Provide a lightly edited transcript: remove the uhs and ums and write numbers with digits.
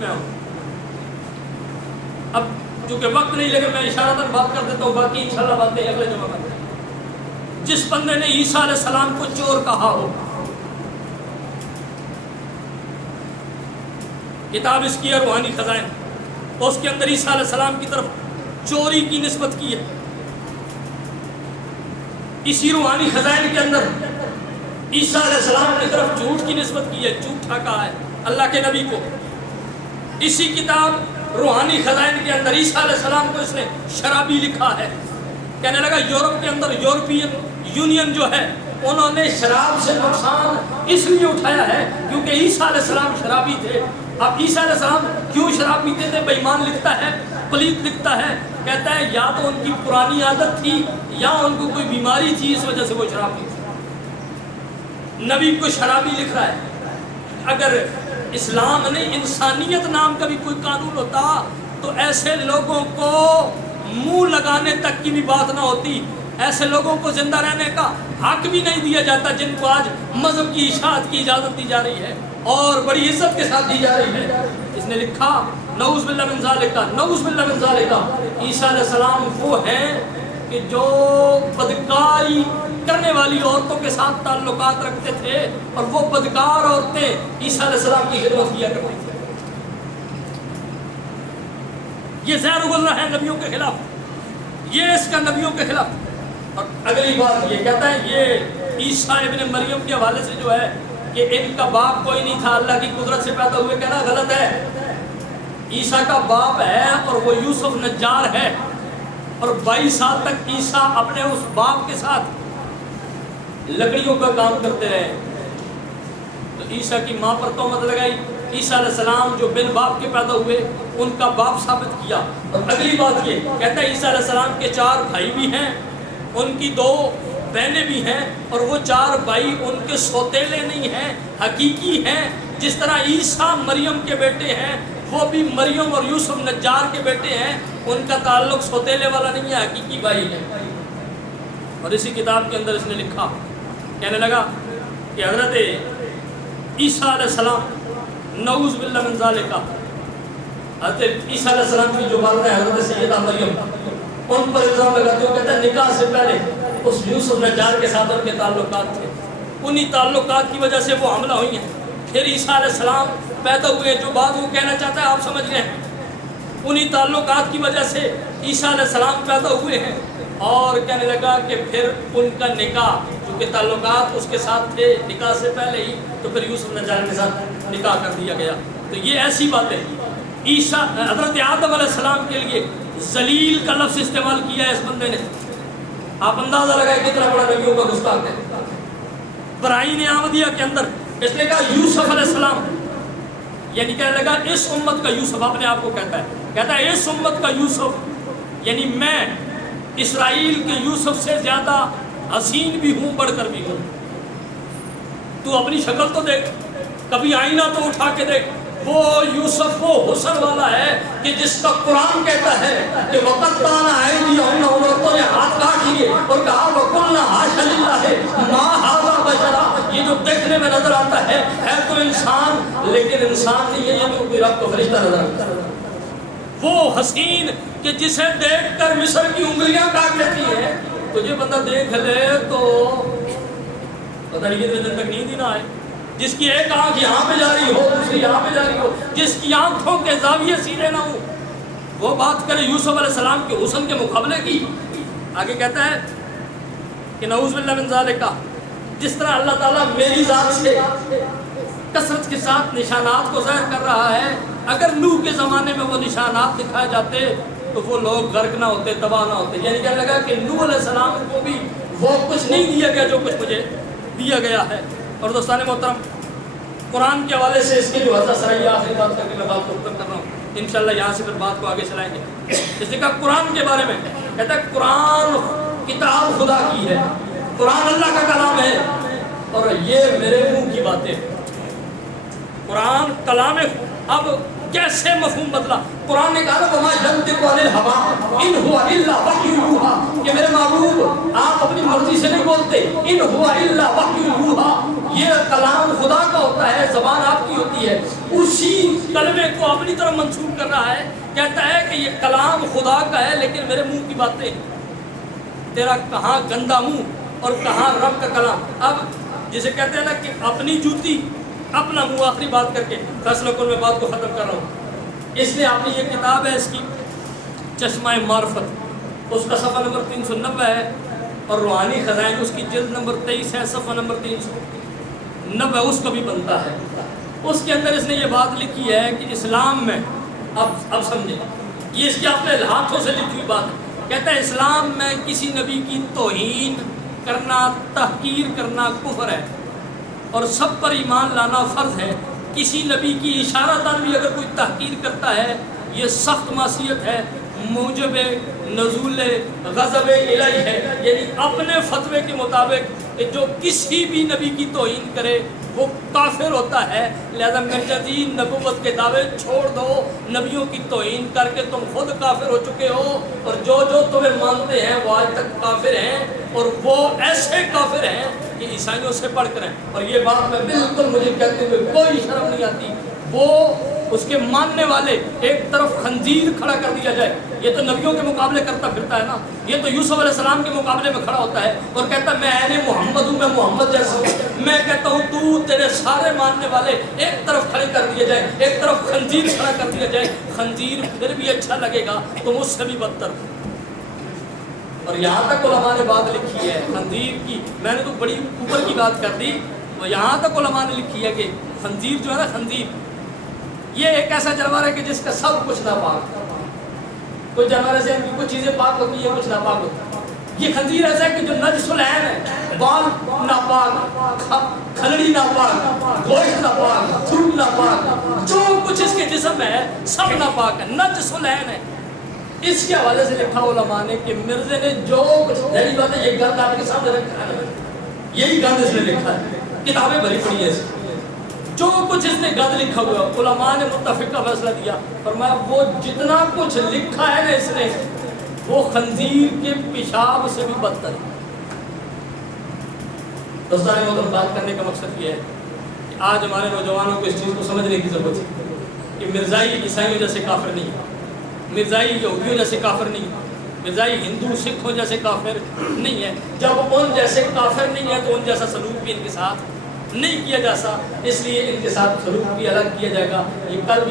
میں آؤں. اب چونکہ وقت نہیں لگے میں اشارتاً بات کر دیتا ہوں، باقی انشاءاللہ باتیں اگلے جمعہ میں. جس بندے نے عیسیٰ علیہ السلام کو چور کہا ہو، کتاب اس کی ہے روحانی خزائن، اس کے اندر عیسیٰ علیہ السلام کی طرف چوری کی نسبت کی ہے. اسی روحانی خزائن کے اندر عیسیٰ علیہ السلام کی طرف جھوٹ کی نسبت کی ہے، جھوٹا کہا ہے اللہ کے نبی کو. اسی کتاب روحانی خزائن کے اندر عیسیٰ علیہ السلام کو اس نے شرابی لکھا ہے. کہنے لگا یورپ کے اندر یورپین یونین جو ہے انہوں نے شراب سے نقصان اس لیے اٹھایا ہے کیونکہ عیسیٰ علیہ السلام شرابی تھے. اب عیسیٰ علیہ السلام کیوں شراب پیتے تھے؟ بے ایمان لکھتا ہے، پلیت لکھتا ہے، کہتا ہے یا تو ان کی پرانی عادت تھی یا ان کو کوئی بیماری تھی، اس وجہ سے وہ شراب پیتے. نبی کو شرابی لکھ رہا ہے. اگر اسلام نے انسانیت نام کا بھی کوئی قانون ہوتا تو ایسے لوگوں کو منہ لگانے تک کی بھی بات نہ ہوتی. ایسے لوگوں کو زندہ رہنے کا حق بھی نہیں دیا جاتا جن کو آج مذہب کی اشاعت کی اجازت دی جا رہی ہے اور بڑی عزت کے ساتھ دی جا رہی ہے. اس نے لکھا نعوذ باللہ من ذالک، نعوذ باللہ من ذالک. عیسیٰ علیہ السلام وہ ہیں کہ جو بدکاری کرنے والی عورتوں کے ساتھ تعلقات رکھتے تھے اور وہ بدکار عورتیں عیسیٰ علیہ السلام کی خدمت کیا کرتی تھیں. یہ زہر اگل رہا ہے نبیوں کے خلاف، یہ اس کا نبیوں کے خلاف. اور اگلی بات یہ کہتا ہے یہ عیسیٰ ابن مریم کے حوالے سے جو ہے کہ ان کا باپ کوئی نہیں تھا، اللہ کی قدرت سے پیدا ہوئے، کہنا غلط ہے. عیسیٰ کا باپ ہے اور وہ یوسف نجار ہے اور 22 سال تک عیسیٰ اپنے اس باپ کے ساتھ لکڑیوں کا کام کرتے رہے. تو عیسیٰ کی ماں پر تہمت لگائی. عیسیٰ علیہ السلام جو بن باپ کے پیدا ہوئے ان کا باپ ثابت کیا. اور اگلی بات یہ کہتا ہے عیسیٰ علیہ السلام کے 4 بھائی بھی ہیں، ان کی 2 بہنیں بھی ہیں اور وہ 4 بھائی ان کے سوتیلے نہیں ہیں، حقیقی ہیں. جس طرح عیسیٰ مریم کے بیٹے ہیں وہ بھی مریم اور یوسف نجار کے بیٹے ہیں، ان کا تعلق سوتیلے والا نہیں ہے، حقیقی بھائی ہیں. اور اسی کتاب کے اندر اس نے لکھا، کہنے لگا کہ حضرت عیسیٰ علیہ السلام نعوذ باللہ من ذالک، حضرت عیسیٰ علیہ السلام کی جو والدہ ہے حضرت سیدہ مریم، ان پر الزام لگاتے ہو. کہتا ہے نکاح سے پہلے اس یوسف نجار کے ساتھ ان کے تعلقات تھے، انہی تعلقات کی وجہ سے وہ حاملہ ہوئی ہیں. پھر عیسیٰ علیہ السلام پیدا ہوئے، جو بات وہ کہنا چاہتا ہے آپ سمجھ گئے ہیں. انہی تعلقات کی وجہ سے عیسیٰ علیہ السلام پیدا ہوئے ہیں. اور کہنے لگا کہ پھر ان کا نکاح، چونکہ تعلقات اس کے ساتھ تھے نکاح سے پہلے ہی، تو پھر یوسف نجار کے ساتھ نکاح کر دیا گیا. تو یہ ایسی باتیں عیسیٰ حضرت آدم علیہ السلام کے لیے ذلیل کا لفظ استعمال کیا ہے اس بندے نے. آپ اندازہ لگائیں کتنا بڑا نبیوں کا گستاخ ہے. برائین احمدیہ کے اندر اس نے کہا یوسف علیہ السلام، یعنی کہنے لگا اس امت کا یوسف، اپنے آپ کو کہتا ہے اس امت کا یوسف، یعنی میں اسرائیل کے یوسف سے زیادہ حسین بھی ہوں، بڑھ کر بھی ہوں. تو اپنی شکل تو دیکھ، کبھی آئینہ تو اٹھا کے دیکھ. وہ یوسف وہ حسن والا ہے کہ جس کا قرآن کہتا ہے کہ وقت تانا ایدیہم، عورتوں نے ہاتھ کاٹ لیے اور کہا وَقُلْنَا حَاشَ لِلَّهِ مَا هَذَا بَشَرًا. یہ جو دیکھنے میں نظر آتا ہے تو انسان، لیکن انسان نہیں ہے، یہ تو کوئی رب کو فرشتہ نظر آتا ہے. وہ حسین کہ جسے دیکھ کر مصر کی انگلیاں کاٹ لیتی ہیں، تو یہ بندہ دیکھ لے تو پتہ نہیں کتنے دن تک نیند ہی نہ آئے. جس کی ایک آنکھ یہاں پہ جاری ہو، دوسری یہاں پہ جاری ہو، جس کی آنکھوں کے زاویے سیدھے نہ ہوں، وہ بات کرے یوسف علیہ السلام کے حسن کے مقابلے کی. آگے کہتا ہے کہ نعوذ باللہ من ذالک، جس طرح اللہ تعالیٰ میری ذات سے کثرت کے ساتھ نشانات کو ظاہر کر رہا ہے، اگر نوح کے زمانے میں وہ نشانات دکھائے جاتے تو وہ لوگ غرق نہ ہوتے، تباہ نہ ہوتے. یعنی کہنے لگا کہ نوح علیہ السلام کو بھی وہ کچھ نہیں دیا گیا جو کچھ مجھے دیا گیا ہے. اور دوستان محترم، قرآن کے حوالے سے اس کی جو حضرت سرائیہ آخری بات کر کے میں بات کو ختم کر رہا ہوں، انشاءاللہ یہاں سے پھر بات کو آگے چلائیں گے. اس نے کہا قرآن کے بارے میں، کہتا ہے قرآن کتاب خدا کی ہے، قرآن اللہ کا کلام ہے اور یہ میرے منہ کی باتیں. قرآن کلام. اب کیسے مفہوم بدلا. قرآن نے کہا نا وما ینطق عن الہویٰ ان ہوا الا وحی یوحیٰ کہ میرے محبوب آپ اپنی مرضی سے نہیں بولتے. ان ہوا الا وحی یوحیٰ یہ کلام خدا کا ہوتا ہے, زبان آپ کی ہوتی ہے. اسی کلمے کو اپنی طرف منسوخ کر رہا ہے, کہتا ہے کہ یہ کلام خدا کا ہے لیکن میرے منہ کی باتیں. تیرا کہاں گندا منہ اور کہاں رب کا کلام. اب جسے کہتے ہیں نا کہ اپنی جوتی اپنا منہ. آخری بات کر کے فیصلہ کن میں بات کو ختم کر رہا ہوں. اس لیے آپ نے یہ کتاب ہے اس کی چشمہ معرفت, اس کا صفحہ نمبر 390 ہے, اور روحانی خزائن اس کی جلد نمبر 23 ہے, صفحہ نمبر 390 اس کا بھی بنتا ہے. اس کے اندر اس نے یہ بات لکھی ہے کہ اسلام میں اب سمجھیں, یہ اس کے اپنے ہاتھوں سے لکھی ہوئی بات ہے. کہتا ہے اسلام میں کسی نبی کی توہین کرنا, تحقیر کرنا کفر ہے اور سب پر ایمان لانا فرض ہے. کسی نبی کی اشارتاً بھی اگر کوئی تحقیر کرتا ہے یہ سخت معصیت ہے, موجب نزول غضب الہی ہے. یعنی اپنے فتوے کے مطابق کہ جو کسی بھی نبی کی توہین کرے وہ کافر ہوتا ہے. لہذا مرزا جی نبوت کے دعوے چھوڑ دو, نبیوں کی توہین کر کے تم خود کافر ہو چکے ہو, اور جو تمہیں مانتے ہیں وہ آج تک کافر ہیں, اور وہ ایسے کافر ہیں کہ عیسائیوں سے پڑھ کر ہیں. اور یہ بات میں بالکل مجھے کہتے ہوئے کوئی شرم نہیں آتی. وہ اس کے ماننے والے ایک طرف خنزیر کھڑا کر دیا جائے, یہ تو نبیوں کے مقابلے کرتا پھرتا ہے نا, یہ تو یوسف علیہ السلام کے مقابلے میں کھڑا ہوتا ہے اور کہتا ہے میں عین محمد ہوں, میں محمد جیسا ہوں. میں کہتا ہوں تو تیرے سارے ماننے والے ایک طرف کھڑے کر دیے جائیں, ایک طرف خنزیر کھڑا کر دیا جائے. خنزیر پھر بھی اچھا لگے گا, تم اس سے بھی بدتر. اور یہاں تک علماء نے بات لکھی ہے خنزیر کی, میں نے تو بڑی اوپر کی بات کر دی, اور یہاں تک علماء نے لکھی ہے کہ خنزیر جو ہے نا, خنزیر یہ ایک ایسا جانور ہے کہ جس کا سب کچھ ناپاک. کوئی جانور ایسے ہیں کہ کچھ چیزیں پاک ہوتی ہیں, کچھ ناپاک ہوتی ہیں. یہ خنزیر ایسا ہے کہ جو نجس العین ہے, بال ناپاک, کھلڑی ناپاک, گوشت ناپاک, تھوک ناپاک, جو کچھ اس کے جسم ہے سب ناپاک ہے, نجس العین ہے. اس کے حوالے سے لکھا علماء نے کہ مرزے نے جو ظاہری بات ہے, یہ گند آپ کے سامنے رکھا ہے, یہی گند اس نے لکھا ہے, کتابیں بھری پڑی ہیں اس کی. جو کچھ اس نے گند لکھا ہوا, علماء نے متفقہ فیصلہ دیا, فرمایا وہ جتنا کچھ لکھا ہے نا اس نے وہ خنزیر کے پیشاب سے بھی بدتر ہے. دوستان محترم, بات کرنے کا مقصد یہ ہے کہ آج ہمارے نوجوانوں کو اس چیز کو سمجھنے کی ضرورت ہے کہ مرزائی عیسائیوں جیسے کافر نہیں ہے, مرزائی یہودیوں جیسے کافر نہیں ہے, مرزائی ہندو سکھوں جیسے کافر نہیں ہے. جب ان جیسے کافر نہیں ہے تو ان جیسا سلوک بھی ان کے ساتھ نہیں کیا جا سکتا, اس لیے ان کے ساتھ سلوک بھی الگ کیا جائے گا. یہ کل بھی